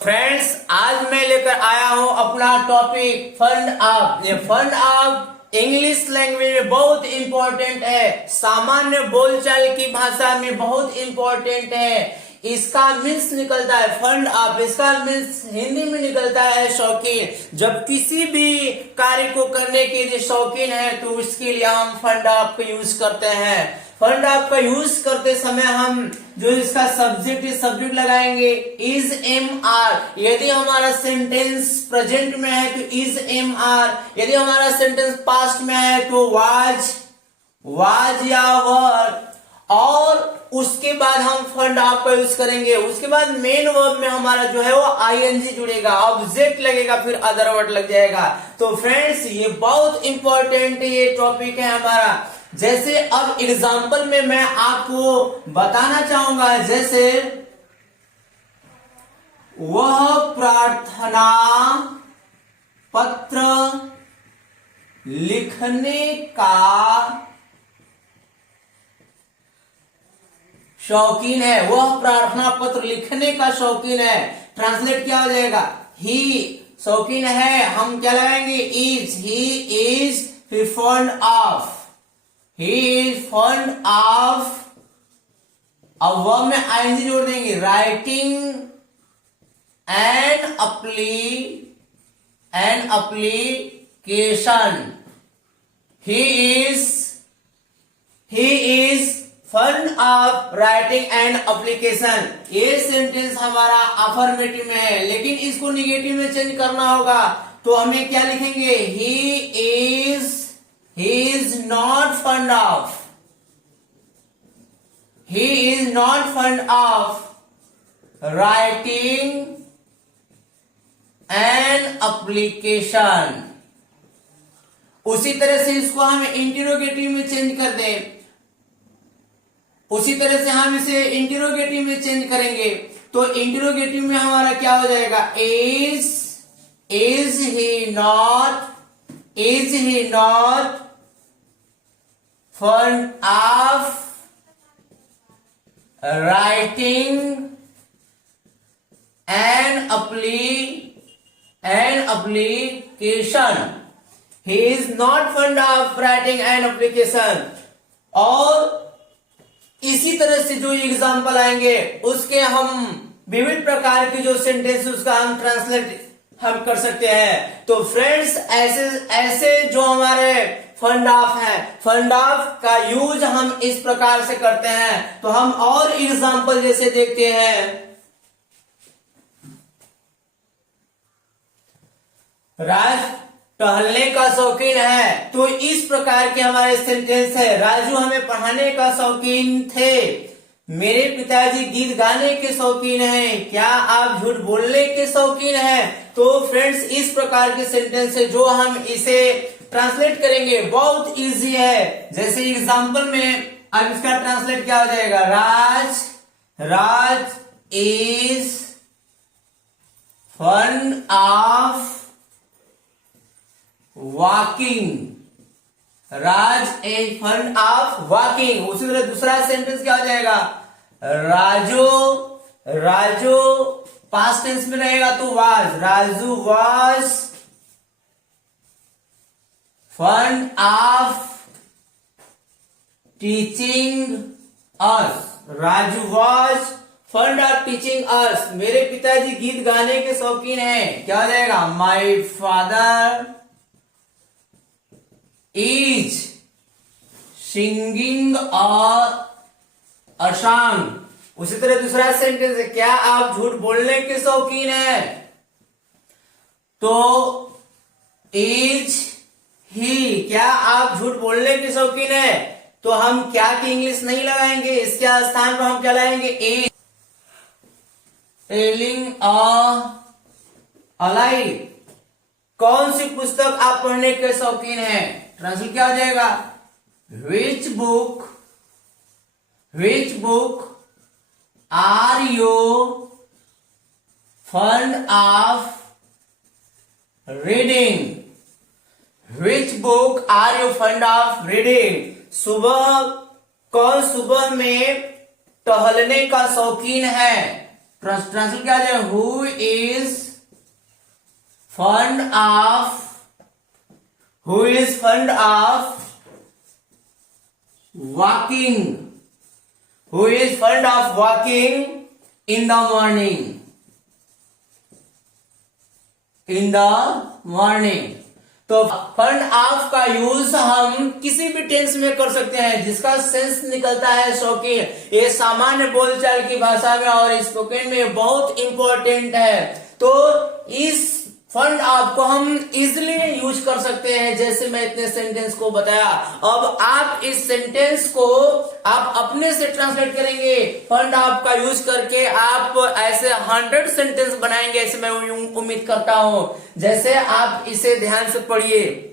Friends, आज मैं लेकर आया हूं अपना टॉपिक फंड अप। ये फंड अप इंग्लिश लैंग्वेज में बहुत इंपॉर्टेंट है, सामान्य बोलचाल की भाषा में बहुत इंपॉर्टेंट है। इसका मीन्स निकलता है फंड अप, इसका मीन्स हिंदी में निकलता है शौकीन। जब किसी भी कार्य को करने के लिए शौकीन है तो उसके लिए हम फंड अप का यूज करते हैं। फंड अप का यूज करते समय हम जो इसका सब्जेक्ट लगाएंगे इज एम आर। यदि हमारा सेंटेंस प्रेजेंट में है तो इज एम आर, यदि हमारा सेंटेंस पास्ट में है तो वाज या वर, और उसके बाद हम फंड अप का यूज करेंगे। उसके बाद मेन वर्ब में हमारा जो है वो आईएनजी जुड़ेगा, ऑब्जेक्ट लगेगा, फिर अदर वर्ड लग जाएगा। तो फ्रेंड्स, ये बहुत इंपॉर्टेंट ये टॉपिक है हमारा। जैसे अब एग्जाम्पल में मैं आपको बताना चाहूंगा, जैसे वह प्रार्थना पत्र लिखने का शौकीन है। वह प्रार्थना पत्र लिखने का शौकीन है। ट्रांसलेट क्या हो जाएगा? ही शौकीन है, हम क्या लगाएंगे? Is. He is fond of, he is fond of. अब वर्ब में आईएनजी जोड़ देंगे, writing an application. He is fond of writing and application. ये सेंटेंस हमारा अफर्मेटिव में है, लेकिन इसको निगेटिव में चेंज करना होगा तो हमें क्या लिखेंगे? He is not fund of, he is not fund of writing an application. उसी तरह से इसको हम इंटरोगेटिव में चेंज कर दें, उसी तरह से हम इसे इंटरोगेटिव में चेंज करेंगे तो इंटरोगेटिव में हमारा क्या हो जाएगा? Is he not fund of writing an application. He is not fund of writing an application. और इसी तरह से जो एग्जाम्पल आएंगे उसके हम विभिन्न प्रकार की जो सेंटेंस उसका हम ट्रांसलेट हम कर सकते हैं। तो फ्रेंड्स, ऐसे जो हमारे फंड ऑफ है, फंड ऑफ का यूज हम इस प्रकार से करते हैं। तो हम और एग्जाम्पल जैसे देखते हैं, राज टहलने का शौकीन है, तो इस प्रकार के हमारे सेंटेंस है। राजू हमें पढ़ाने का शौकीन थे। मेरे पिताजी गीत गाने के शौकीन हैं। क्या आप झूठ बोलने के शौकीन हैं? तो फ्रेंड्स, इस प्रकार के सेंटेंस है जो हम इसे ट्रांसलेट करेंगे, बहुत इजी है। जैसे एग्जांपल में अब इसका ट्रांसलेट क्या हो जाएगा? Raj is fond of walking. Raj is fond of walking. उसी तरह दूसरा सेंटेंस क्या हो जाएगा? राजू पास्ट टेंस में रहेगा तो was. Raju was fund of teaching us. Raju was fund of teaching us. मेरे पिताजी गीत गाने के शौकीन हैं। क्या हो जाएगा? My father is singing a song. उसी तरह दूसरा सेंटेंस है, क्या आप झूठ बोलने के शौकीन हैं? तो इज ही, क्या आप झूठ बोलने के शौकीन है? तो हम क्या की इंग्लिश नहीं लगाएंगे, इसके स्थान पर हम क्या लगाएंगे? इज टेलिंग अ लाई। कौन सी पुस्तक आप पढ़ने के शौकीन हैं? ट्रांसलेट क्या हो जाएगा? Which book are you fond of reading? Which book are you fond of reading? कौन सुबह में टहलने का शौकीन है? ट्रांसलेट क्या है, who is fond of, who is fond of walking, who is fond of walking in the morning, in the morning. तो फंड ऑफ का यूज हम किसी भी टेंस में कर सकते हैं जिसका सेंस निकलता है शौकीन। ये सामान्य बोलचाल की भाषा में और स्पोकन में बहुत इंपॉर्टेंट है। तो इस फंड ऑफ को हम इजिली यूज कर सकते हैं, जैसे मैं इतने सेंटेंस को बताया। अब आप इस सेंटेंस को आप अपने से ट्रांसलेट करेंगे, फंड ऑफ का यूज करके आप ऐसे 100 सेंटेंस बनाएंगे, ऐसे मैं उम्मीद करता हूं। जैसे आप इसे ध्यान से पढ़िए।